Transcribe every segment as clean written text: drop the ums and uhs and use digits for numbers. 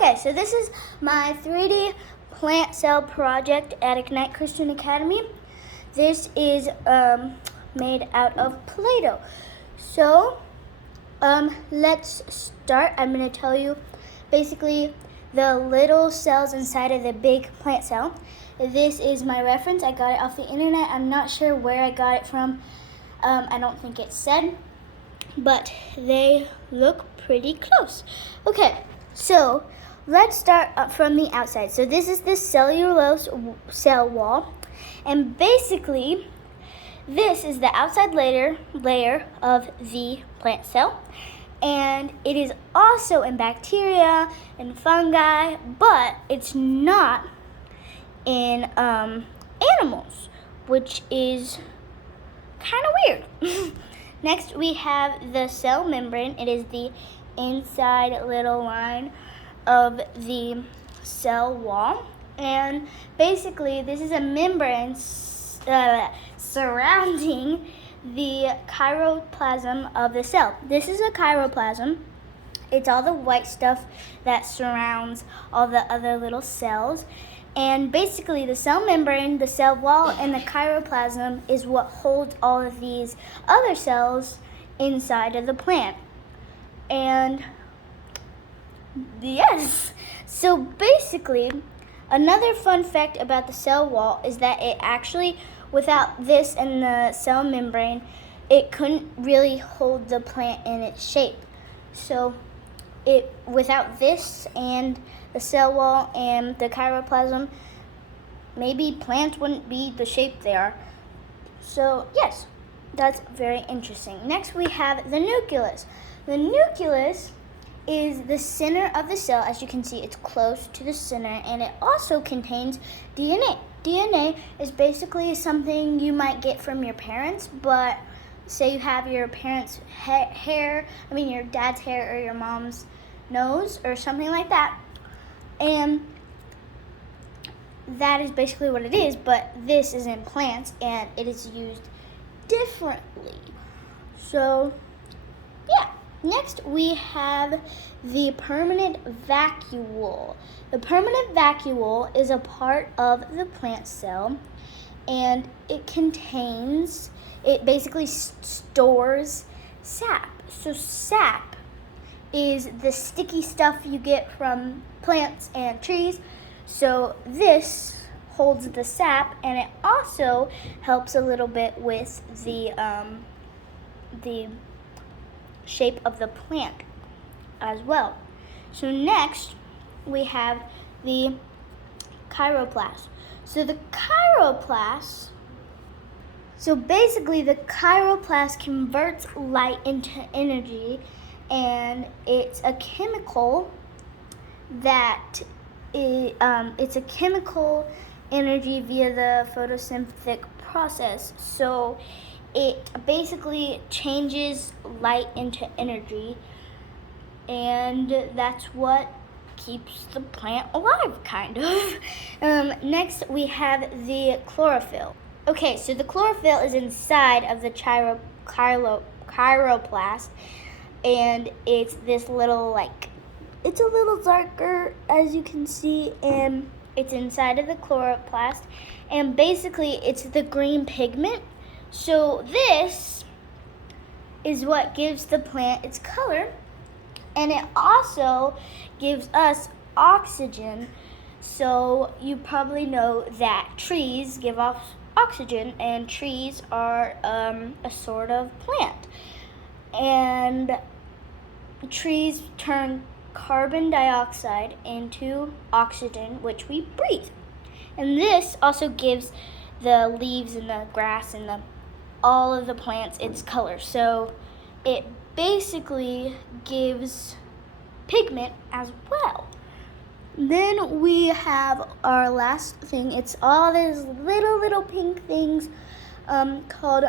Okay, so this is my 3D plant cell project at Ignite Christian Academy. This is made out of Play-Doh. So let's start. I'm going to tell you basically the little cells inside of the big plant cell. This is my reference. I got it off the internet. I'm not sure where I got it from. I don't think it said, but they look pretty close. Okay, so let's start from the outside. So this is the cellulose cell wall, and basically this is the outside layer of the plant cell, and it is also in bacteria and fungi, but it's not in animals, which is kind of weird. Next, we have the cell membrane. It is the inside little line of the cell wall, and basically this is a membrane surrounding the chiroplasm of the cell. This is a chiroplasm. It's all the white stuff that surrounds all the other little cells. And basically the cell membrane, the cell wall, and the chiroplasm is what holds all of these other cells inside of the plant. And yes, so basically another fun fact about the cell wall is that it actually, without this and the cell membrane, it couldn't really hold the plant in its shape. So without this and the cell wall and the chiroplasm, maybe plants wouldn't be the shape they are. So yes, that's very interesting. Next we have the nucleus. The nucleus is the center of the cell. As you can see, it's close to the center, and it also contains DNA. DNA is basically something you might get from your parents, but say you have your parents' your dad's hair or your mom's nose or something like that, and that is basically what it is, but this is in plants and it is used differently. So yeah. Next, we have the permanent vacuole. The permanent vacuole is a part of the plant cell, and it basically stores sap. So sap is the sticky stuff you get from plants and trees. So this holds the sap, and it also helps a little bit with the shape of the plant as well. So next we have the chiroplast. So basically the chiroplast converts light into energy, and it's a chemical it's a chemical energy via the photosynthetic process. So it basically changes light into energy, and that's what keeps the plant alive, kind of. Next, we have the chlorophyll. Okay, so the chlorophyll is inside of the chiroplast, and it's this little, it's a little darker, as you can see, and it's inside of the chloroplast, and basically it's the green pigment. So this is what gives the plant its color, and it also gives us oxygen. So you probably know that trees give off oxygen, and trees are a sort of plant. And trees turn carbon dioxide into oxygen, which we breathe. And this also gives the leaves and the grass and all of the plants its color. So it basically gives pigment as well. Then we have our last thing. It's all these little pink things called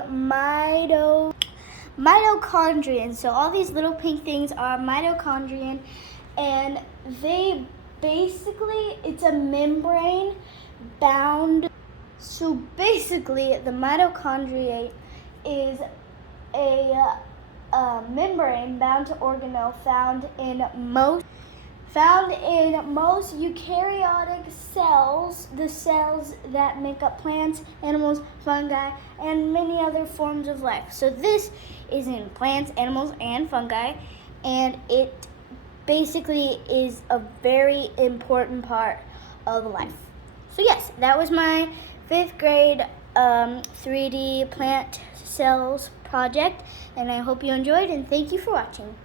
mitochondrion. So all these little pink things are mitochondrion, and they basically, it's a membrane bound. So basically the mitochondria is a membrane bound to organelle found in found in most eukaryotic cells, the cells that make up plants, animals, fungi, and many other forms of life. So this is in plants, animals, and fungi, and it basically is a very important part of life. So yes, that was my 5th grade 3D plant cells project, and I hope you enjoyed, and thank you for watching.